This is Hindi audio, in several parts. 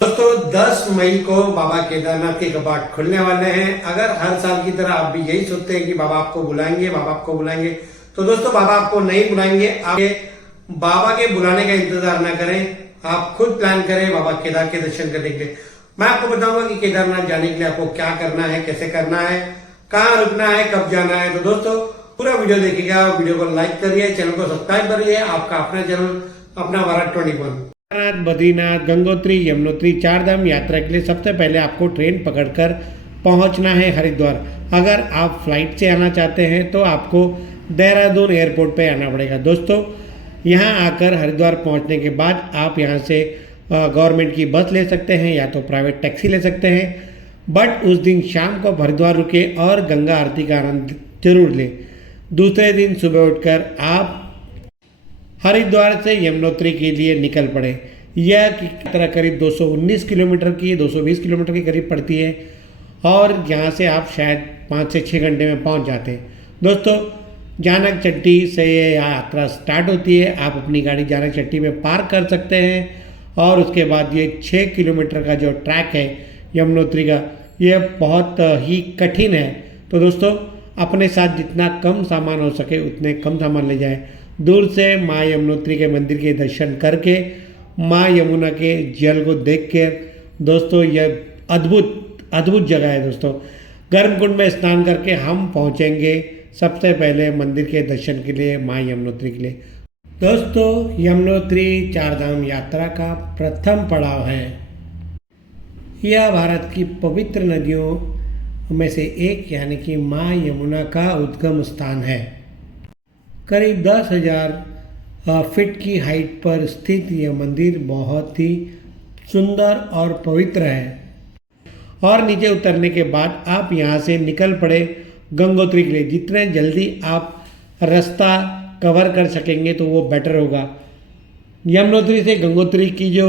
दोस्तों 10 मई को बाबा केदारनाथ के कपाट खुलने वाले हैं। अगर हर साल की तरह आप भी यही सोचते हैं कि बाबा आपको बुलाएंगे, बाबा आपको बुलाएंगे, तो दोस्तों बाबा आपको नहीं बुलाएंगे। आप बाबा के बुलाने का इंतजार ना करें, आप खुद प्लान करें बाबा केदार के दर्शन करने के लिए। मैं आपको बताऊंगा कि केदारनाथ जाने के लिए आपको क्या करना है, कैसे करना है, कहाँ रुकना है, कब जाना है। तो दोस्तों पूरा वीडियो देखिएगा, वीडियो को लाइक करिए, चैनल को सब्सक्राइब करिए। आपका अपना चैनल अपना भारत 21। केदारनाथ, बद्रीनाथ, गंगोत्री, यमुनोत्री चारधाम यात्रा के लिए सबसे पहले आपको ट्रेन पकड़कर पहुंचना है हरिद्वार। अगर आप फ्लाइट से आना चाहते हैं तो आपको देहरादून एयरपोर्ट पे आना पड़ेगा। दोस्तों यहां आकर हरिद्वार पहुंचने के बाद आप यहां से गवर्नमेंट की बस ले सकते हैं या तो प्राइवेट टैक्सी ले सकते हैं। बट उस दिन शाम को हरिद्वार रुके और गंगा आरती का आनंद जरूर लें। दूसरे दिन सुबह उठकर आप हरिद्वार से यमुनोत्री के लिए निकल पड़े। यह यात्रा करीब 219 किलोमीटर की, 220 किलोमीटर के करीब पड़ती है और यहाँ से आप शायद 5 से 6 घंटे में पहुँच जाते हैं। दोस्तों जानक चट्टी से ये यात्रा स्टार्ट होती है। आप अपनी गाड़ी जानक चट्टी में पार्क कर सकते हैं और उसके बाद ये 6 किलोमीटर का जो ट्रैक है यमुनोत्री का, ये बहुत ही कठिन है। तो दोस्तों अपने साथ जितना कम सामान हो सके उतने कम सामान ले जाएं। दूर से माँ यमुनोत्री के मंदिर के दर्शन करके माँ यमुना के जल को देख के दोस्तों यह अद्भुत जगह है। दोस्तों गर्म कुंड में स्नान करके हम पहुँचेंगे सबसे पहले मंदिर के दर्शन के लिए, माँ यमुनोत्री के लिए। दोस्तों यमुनोत्री चारधाम यात्रा का प्रथम पड़ाव है। यह भारत की पवित्र नदियों में से एक यानी कि माँ यमुना का उद्गम स्थान है। करीब 10,000 फीट की हाइट पर स्थित यह मंदिर बहुत ही सुंदर और पवित्र है। और नीचे उतरने के बाद आप यहाँ से निकल पड़े गंगोत्री के लिए। जितने जल्दी आप रास्ता कवर कर सकेंगे तो वो बेटर होगा। यमुनोत्री से गंगोत्री की जो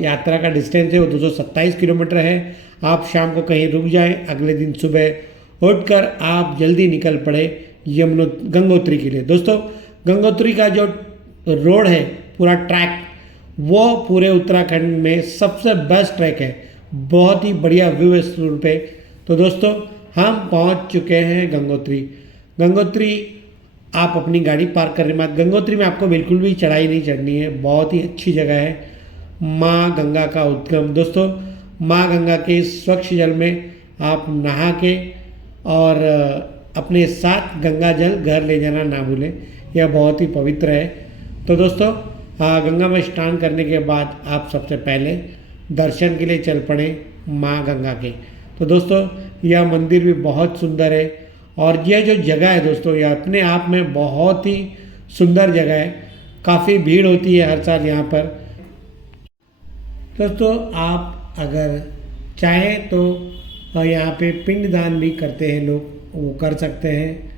यात्रा का डिस्टेंस है वो 227 किलोमीटर है। आप शाम को कहीं रुक जाएं, अगले दिन सुबह उठकर आप जल्दी निकल पड़े गंगोत्री के लिए। दोस्तों गंगोत्री का जो रोड है, पूरा ट्रैक, वो पूरे उत्तराखंड में सबसे बेस्ट ट्रैक है। बहुत ही बढ़िया व्यू है इस रोड पे। तो दोस्तों हम पहुंच चुके हैं गंगोत्री। आप अपनी गाड़ी पार्क करने के बाद गंगोत्री में आपको बिल्कुल भी चढ़ाई नहीं चढ़नी है। बहुत ही अच्छी जगह है, माँ गंगा का उद्गम। दोस्तों माँ गंगा के स्वच्छ जल में आप नहा के और अपने साथ गंगा जल घर ले जाना ना भूलें, यह बहुत ही पवित्र है। तो दोस्तों गंगा में स्नान करने के बाद आप सबसे पहले दर्शन के लिए चल पड़े माँ गंगा के। तो दोस्तों यह मंदिर भी बहुत सुंदर है और यह जो जगह है दोस्तों यह अपने आप में बहुत ही सुंदर जगह है। काफ़ी भीड़ होती है हर साल यहाँ पर। दोस्तों आप अगर चाहें तो यहाँ पे पिंडदान भी करते हैं लोग, वो कर सकते हैं।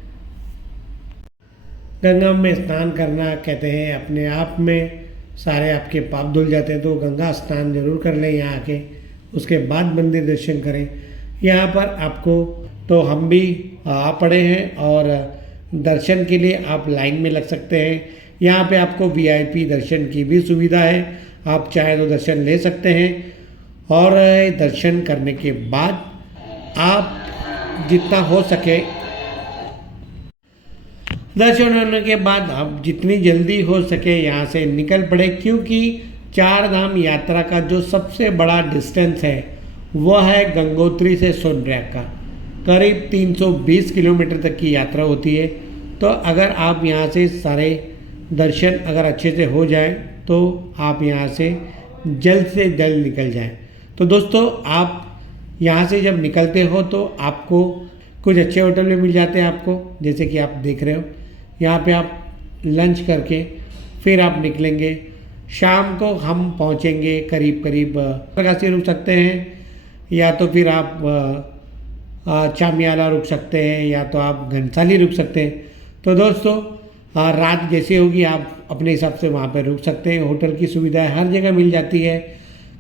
गंगा में स्नान करना कहते हैं अपने आप में सारे आपके पाप धुल जाते हैं। तो गंगा स्नान जरूर कर लें यहाँ आके, उसके बाद मंदिर दर्शन करें। यहाँ पर आपको तो हम भी आ पड़े हैं और दर्शन के लिए आप लाइन में लग सकते हैं। यहाँ पे आपको वीआईपी दर्शन की भी सुविधा है, आप चाहे तो दर्शन ले सकते हैं। और दर्शन करने के बाद आप जितना हो सके दर्शन होने के बाद आप जितनी जल्दी हो सके यहाँ से निकल पड़े, क्योंकि चार धाम यात्रा का जो सबसे बड़ा डिस्टेंस है वह है गंगोत्री से सोनप्रयाग का। करीब 320 किलोमीटर तक की यात्रा होती है। तो अगर आप यहाँ से सारे दर्शन अगर अच्छे से हो जाए तो आप यहाँ से जल्द निकल जाएं। तो दोस्तों आप यहाँ से जब निकलते हो तो आपको कुछ अच्छे होटल में मिल जाते हैं आपको, जैसे कि आप देख रहे हो। यहाँ पे आप लंच करके फिर आप निकलेंगे। शाम को हम पहुँचेंगे करीब प्रकाशी रुक सकते हैं या तो फिर आप चामियाला रुक सकते हैं या तो आप घनसाली रुक सकते हैं। तो दोस्तों रात जैसी होगी आप अपने हिसाब से वहाँ पर रुक सकते हैं। होटल की सुविधा हर जगह मिल जाती है,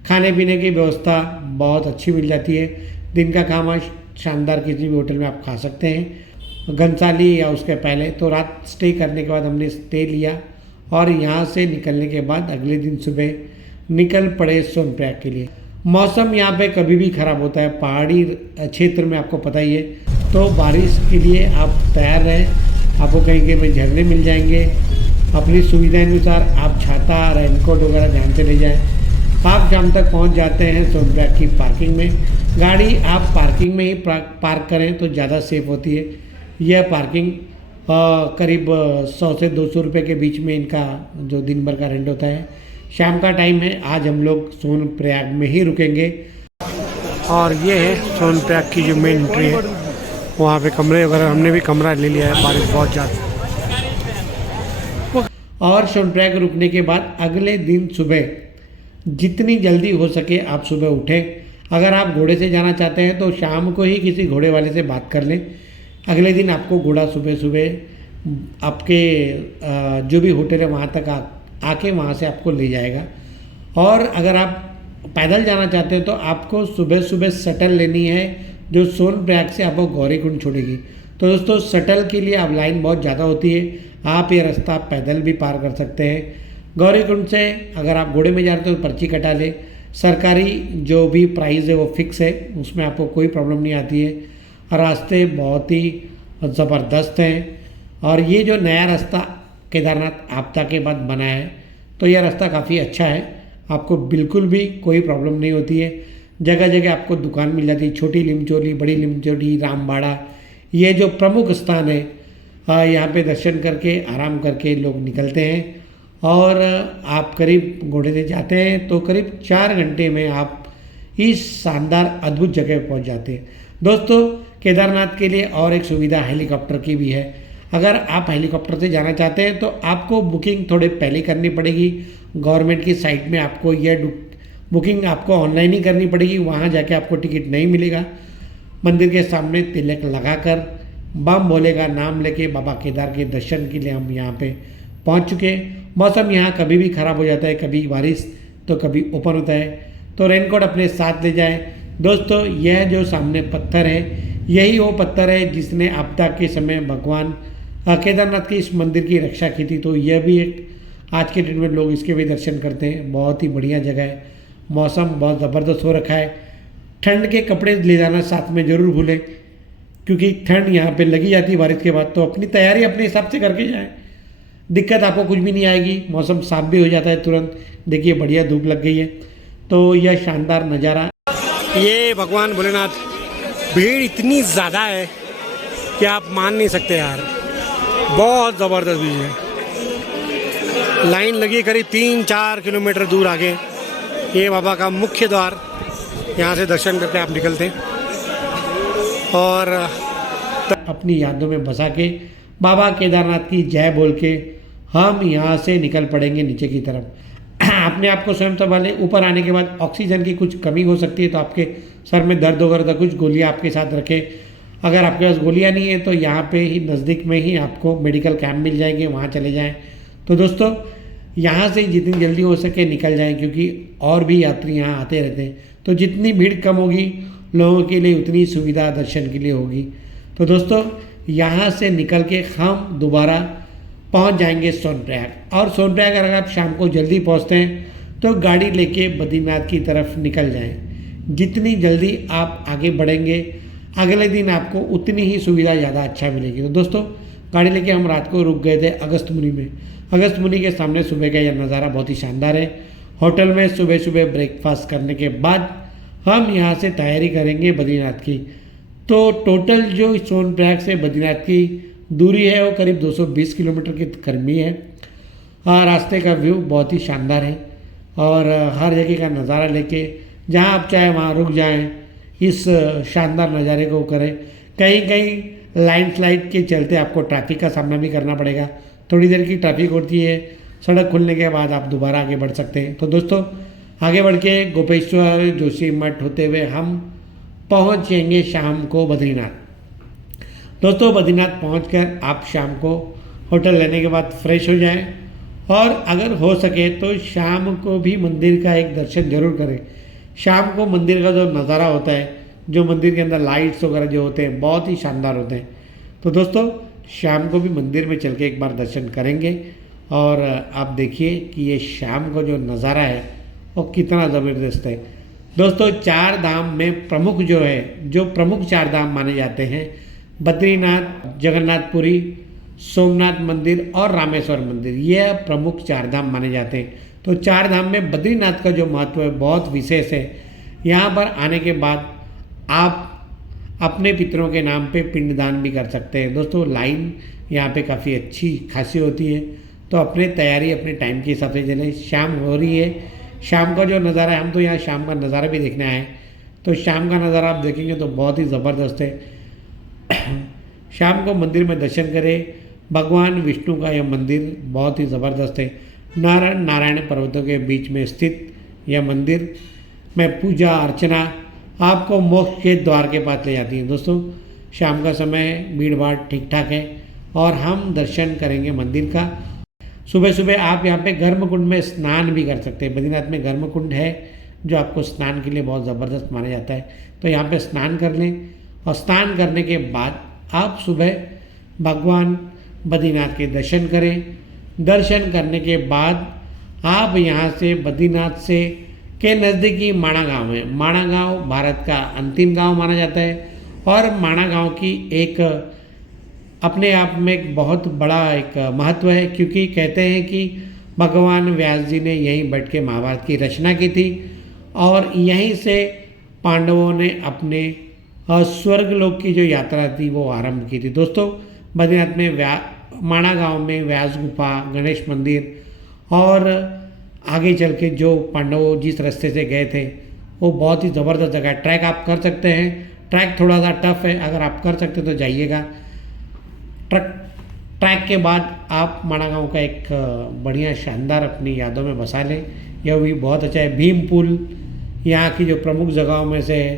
खाने पीने की व्यवस्था बहुत अच्छी मिल जाती है। दिन का खाना शानदार किसी भी होटल में आप खा सकते हैं, घनसाली या उसके पहले। तो रात स्टे करने के बाद हमने स्टे लिया और यहाँ से निकलने के बाद अगले दिन सुबह निकल पड़े सोनप्रयाग के लिए। मौसम यहाँ पे कभी भी ख़राब होता है, पहाड़ी क्षेत्र में आपको पता ही है। तो बारिश के लिए आप तैयार रहें, आपको कहीं कहीं में झरने मिल जाएंगे। अपनी सुविधा अनुसार आप छाता रेनकोट वगैरह ध्यान से ले जाएं। आप शाम तक पहुँच जाते हैं सोनप्रयाग की पार्किंग में। गाड़ी आप पार्किंग में ही पार्क करें तो ज़्यादा सेफ होती है। यह पार्किंग करीब 100 से 200 रुपये के बीच में इनका जो दिन भर का रेंट होता है। शाम का टाइम है, आज हम लोग सोनप्रयाग में ही रुकेंगे। और ये है सोनप्रयाग की जो मेन एंट्री है, वहाँ पे कमरे वगैरह हमने भी कमरा ले लिया है, बारिश बहुत ज़्यादा। और सोनप्रयाग रुकने के बाद अगले दिन सुबह जितनी जल्दी हो सके आप सुबह उठें। अगर आप घोड़े से जाना चाहते हैं तो शाम को ही किसी घोड़े वाले से बात कर लें। अगले दिन आपको घोड़ा सुबह सुबह आपके जो भी होटल है वहाँ तक आके वहाँ से आपको ले जाएगा। और अगर आप पैदल जाना चाहते हैं तो आपको सुबह सुबह शटल लेनी है जो सोनप्रयाग से आपको गौरीकुंड छोड़ेगी। तो दोस्तों शटल के लिए अब लाइन बहुत ज़्यादा होती है, आप ये रास्ता पैदल भी पार कर सकते हैं। गौरीकुंड से अगर आप घोड़े में जा रहे हो तो पर्ची कटा ले, सरकारी जो भी प्राइस है वो फिक्स है, उसमें आपको कोई प्रॉब्लम नहीं आती है। रास्ते बहुत ही ज़बरदस्त हैं। और ये जो नया रास्ता केदारनाथ आपदा के बाद बना है तो यह रास्ता काफ़ी अच्छा है, आपको बिल्कुल भी कोई प्रॉब्लम नहीं होती है। जगह जगह आपको दुकान मिल जाती है, छोटी लिमचोली, बड़ी लिमचोली, रामबाड़ा, ये जो प्रमुख स्थान है यहाँ पे दर्शन करके आराम करके लोग निकलते हैं। और आप करीब घोड़े से जाते हैं तो करीब 4 घंटे में आप इस शानदार अद्भुत जगह पर पहुँच जाते हैं। दोस्तों केदारनाथ के लिए और एक सुविधा हेलीकॉप्टर की भी है। अगर आप हेलीकॉप्टर से जाना चाहते हैं तो आपको बुकिंग थोड़े पहले करनी पड़ेगी। गवर्नमेंट की साइट में आपको यह बुकिंग आपको ऑनलाइन ही करनी पड़ेगी, वहाँ जाके आपको टिकट नहीं मिलेगा। मंदिर के सामने तिलक लगाकर बम भोले का नाम लेके बाबा केदार के दर्शन के लिए हम यहाँ पे पहुँच चुके हैं। मौसम यहाँ कभी भी ख़राब हो जाता है, कभी बारिश तो कभी ओपन होता है, तो रेनकोट अपने साथ ले जाएं। दोस्तों यह जो सामने पत्थर है यही वो पत्थर है जिसने आपदा के समय भगवान केदारनाथ के इस मंदिर की रक्षा की थी। तो यह भी एक आज के डेट में लोग इसके भी दर्शन करते हैं। बहुत ही बढ़िया जगह है, मौसम बहुत ज़बरदस्त हो रखा है। ठंड के कपड़े ले जाना साथ में ज़रूर भूलें, क्योंकि ठंड यहाँ पे लगी जाती है बारिश के बाद। तो अपनी तैयारी अपने हिसाब से करके जाएं, दिक्कत आपको कुछ भी नहीं आएगी। मौसम साफ भी हो जाता है तुरंत। देखिए बढ़िया धूप लग गई है, तो यह शानदार नज़ारा। ये भगवान भोलेनाथ, भीड़ इतनी ज़्यादा है कि आप मान नहीं सकते यार, बहुत ज़बरदस्त भीड़ है। लाइन लगी करीब 3-4 किलोमीटर दूर आगे। ये बाबा का मुख्य द्वार, यहाँ से दर्शन करके आप निकलते हैं और अपनी यादों में बसा के बाबा केदारनाथ की जय बोल के हम यहाँ से निकल पड़ेंगे नीचे की तरफ। अपने आप को स्वयं संभालें। ऊपर आने के बाद ऑक्सीजन की कुछ कमी हो सकती है, तो आपके सर में दर्द वगैरह तो कुछ गोलियाँ आपके साथ रखें। अगर आपके पास गोलियाँ नहीं है तो यहाँ पे ही नज़दीक में ही आपको मेडिकल कैंप मिल जाएंगे, वहाँ चले जाएं। तो दोस्तों यहाँ से जितनी जल्दी हो सके निकल जाएं, क्योंकि और भी यात्री यहाँ आते रहते हैं। तो जितनी भीड़ कम होगी लोगों के लिए उतनी सुविधा दर्शन के लिए होगी। तो दोस्तों यहाँ से निकल के हम दोबारा पहुँच जाएंगे सोनप्रयाग। और सोनप्रयाग अगर आप शाम को जल्दी पहुँचते हैं तो गाड़ी लेके बद्रीनाथ की तरफ निकल जाएं। जितनी जल्दी आप आगे बढ़ेंगे अगले दिन आपको उतनी ही सुविधा ज़्यादा अच्छा मिलेगी। तो दोस्तों गाड़ी लेके हम रात को रुक गए थे अगस्त मुनि में। अगस्त मुनि के सामने सुबह का यह नज़ारा बहुत ही शानदार है। होटल में सुबह सुबह ब्रेकफास्ट करने के बाद हम यहाँ से तैयारी करेंगे बद्रीनाथ की। तो टोटल जो सोनप्रयाग से बद्रीनाथ की दूरी है वो करीब 220 किलोमीटर के करीब है। रास्ते का व्यू बहुत ही शानदार है और हर जगह का नज़ारा लेके जहाँ आप चाहे वहाँ रुक जाएं, इस शानदार नज़ारे को करें। कहीं कहीं लैंडस्लाइड के चलते आपको ट्रैफिक का सामना भी करना पड़ेगा, थोड़ी देर की ट्रैफिक होती है। सड़क खुलने के बाद आप दोबारा आगे बढ़ सकते हैं। तो दोस्तों आगे बढ़ के गोपेश्वर जोशी मठ होते हुए हम पहुँचेंगे शाम को बद्रीनाथ। दोस्तों बद्रीनाथ पहुंचकर आप शाम को होटल लेने के बाद फ्रेश हो जाएं और अगर हो सके तो शाम को भी मंदिर का एक दर्शन जरूर करें। शाम को मंदिर का जो नज़ारा होता है, जो मंदिर के अंदर लाइट्स वगैरह जो होते हैं बहुत ही शानदार होते हैं। तो दोस्तों शाम को भी मंदिर में चल के एक बार दर्शन करेंगे और आप देखिए कि ये शाम को जो नज़ारा है वो कितना ज़बरदस्त है। दोस्तों चार धाम में प्रमुख जो है, जो प्रमुख चार धाम माने जाते हैं, बद्रीनाथ, जगन्नाथपुरी, सोमनाथ मंदिर और रामेश्वर मंदिर, ये प्रमुख चार धाम माने जाते हैं। तो चार धाम में बद्रीनाथ का जो महत्व है बहुत विशेष है। यहाँ पर आने के बाद आप अपने पितरों के नाम पे पिंडदान भी कर सकते हैं। दोस्तों लाइन यहाँ पे काफ़ी अच्छी खासी होती है, तो अपने तैयारी अपने टाइम के हिसाब से चलें। शाम हो रही है, शाम का जो नज़ारा है, हम तो यहाँ शाम का नज़ारा भी देखने आए, तो शाम का नज़ारा आप देखेंगे तो बहुत ही ज़बरदस्त है। शाम को मंदिर में दर्शन करें। भगवान विष्णु का यह मंदिर बहुत ही ज़बरदस्त है। नारायण पर्वतों के बीच में स्थित यह मंदिर में पूजा अर्चना आपको मोक्ष के द्वार के पास ले जाती है। दोस्तों शाम का समय भीड़ भाड़ ठीक ठाक है और हम दर्शन करेंगे मंदिर का। सुबह सुबह आप यहाँ पे गर्म कुंड में स्नान भी कर सकते हैं। बद्रीनाथ में गर्म कुंड है जो आपको स्नान के लिए बहुत ज़बरदस्त माना जाता है, तो यहाँ पे स्नान कर लें और स्नान करने के बाद आप सुबह भगवान बद्रीनाथ के दर्शन करें। दर्शन करने के बाद आप यहाँ से बद्रीनाथ से के नज़दीकी माणा गांव है। माणा गांव भारत का अंतिम गांव माना जाता है और माणा गांव की एक अपने आप में एक बहुत बड़ा एक महत्व है, क्योंकि कहते हैं कि भगवान व्यास जी ने यहीं बैठ के महाभारत की रचना की थी और यहीं से पांडवों ने अपने स्वर्गलोक की जो यात्रा थी वो आरंभ की थी। दोस्तों बद्रीनाथ में माणा गांव में व्यास गुफा, गणेश मंदिर और आगे चल के जो पांडव जिस रास्ते से गए थे वो बहुत ही ज़बरदस्त जगह है। ट्रैक आप कर सकते हैं, ट्रैक थोड़ा सा टफ है, अगर आप कर सकते तो जाइएगा। ट्रैक के बाद आप माणा गांव का एक बढ़िया शानदार अपनी यादों में बसा लें, यह भी बहुत अच्छा है। भीम पुल यहाँ की जो प्रमुख जगहों में से है,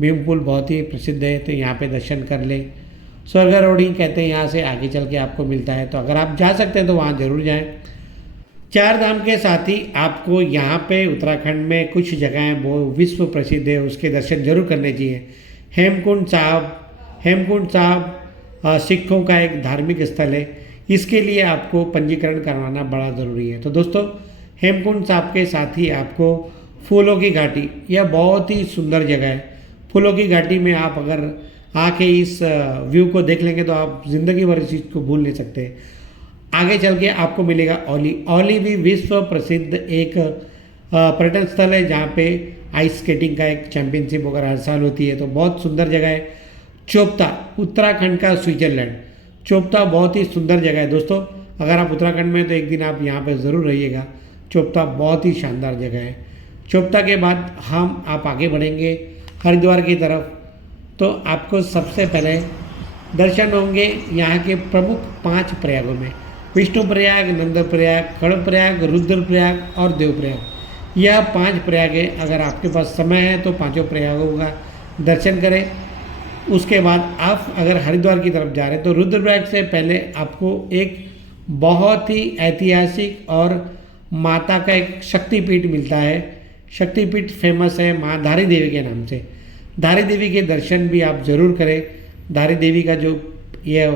भीम पुल बहुत ही प्रसिद्ध है, तो यहाँ पे दर्शन कर लें। स्वर्गारोहणी कहते हैं यहाँ से आगे चल के आपको मिलता है, तो अगर आप जा सकते हैं तो वहाँ ज़रूर जाएं। चार धाम के साथ ही आपको यहाँ पे उत्तराखंड में कुछ जगहें वो विश्व प्रसिद्ध है, उसके दर्शन जरूर करने चाहिए। हेमकुंड साहब सिखों का एक धार्मिक स्थल है, इसके लिए आपको पंजीकरण करवाना बड़ा ज़रूरी है। तो दोस्तों हेमकुंड साहब के साथ ही आपको फूलों की घाटी, यह बहुत ही सुंदर जगह है। फूलों की घाटी में आप अगर आके इस व्यू को देख लेंगे तो आप ज़िंदगी भर इस चीज़ को भूल नहीं सकते। आगे चल के आपको मिलेगा औली भी विश्व प्रसिद्ध एक पर्यटन स्थल है, जहाँ पे आइस स्केटिंग का एक चैंपियनशिप वगैरह हर साल होती है, तो बहुत सुंदर जगह है। चोपता उत्तराखंड का स्विट्जरलैंड, चोपता बहुत ही सुंदर जगह है। दोस्तों अगर आप उत्तराखंड में तो एक दिन आप यहाँ पे ज़रूर रहिएगा। चोपता बहुत ही शानदार जगह है। चोपता के बाद आप आगे बढ़ेंगे हरिद्वार की तरफ, तो आपको सबसे पहले दर्शन होंगे यहाँ के प्रमुख 5 प्रयागों में, विष्णु प्रयाग, नंद प्रयाग, खड़ प्रयाग, रुद्र प्रयाग और देव प्रयाग। यह 5 प्रयाग है। अगर आपके पास समय है तो 5 प्रयागों का दर्शन करें। उसके बाद आप अगर हरिद्वार की तरफ जा रहे हैं तो रुद्रप्रयाग से पहले आपको एक बहुत ही ऐतिहासिक और माता का एक शक्तिपीठ मिलता है। शक्तिपीठ फेमस है माँ धारी देवी के नाम से। धारी देवी के दर्शन भी आप ज़रूर करें। धारी देवी का जो ये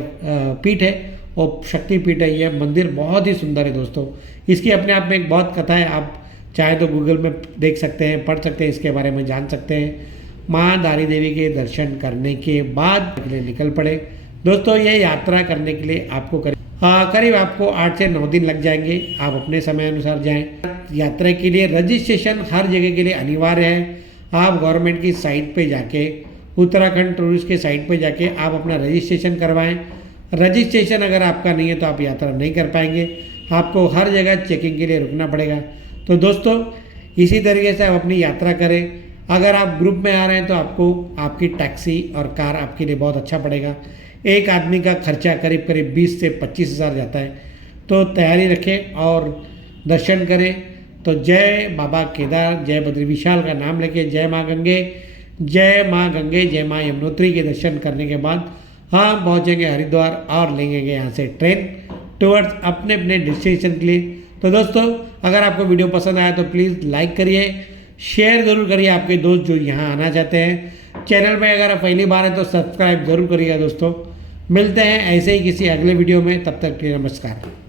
पीठ है वो शक्तिपीठ है। यह मंदिर बहुत ही सुंदर है दोस्तों। इसकी अपने आप में एक बहुत कथा है, आप चाहे तो गूगल में देख सकते हैं, पढ़ सकते हैं, इसके बारे में जान सकते हैं। माँ धारी देवी के दर्शन करने के बाद निकल पड़े। दोस्तों ये यात्रा करने के लिए आपको करीब आपको 8 से 9 दिन लग जाएंगे। आप अपने समय अनुसार जाएं। यात्रा के लिए रजिस्ट्रेशन हर जगह के लिए अनिवार्य है। आप गवर्नमेंट की साइट पे जाके, उत्तराखंड टूरिस्ट के साइट पे जाके आप अपना रजिस्ट्रेशन करवाएं। रजिस्ट्रेशन अगर आपका नहीं है तो आप यात्रा नहीं कर पाएंगे, आपको हर जगह चेकिंग के लिए रुकना पड़ेगा। तो दोस्तों इसी तरीके से आप अपनी यात्रा करें। अगर आप ग्रुप में आ रहे हैं तो आपको आपकी टैक्सी और कार आपके लिए बहुत अच्छा पड़ेगा। एक आदमी का खर्चा करीब 20 से 25 हज़ार जाता है। तो तैयारी रखें और दर्शन करें। तो जय बाबा केदार, जय बद्री विशाल का नाम लेके जय माँ गंगे, जय माँ गंगे, जय माँ यमुनोत्री के दर्शन करने के बाद हम पहुँचेंगे हरिद्वार और लेंगे यहाँ से ट्रेन टुवर्ड्स अपने अपने डेस्टिनेशन के लिए। तो दोस्तों अगर आपको वीडियो पसंद आया तो प्लीज़ लाइक करिए, शेयर ज़रूर करिए आपके दोस्त जो यहाँ आना चाहते हैं। चैनल में अगर आप पहली बार हैं तो सब्सक्राइब ज़रूर करिएगा दोस्तों। मिलते हैं ऐसे ही किसी अगले वीडियो में, तब तक के लिए नमस्कार।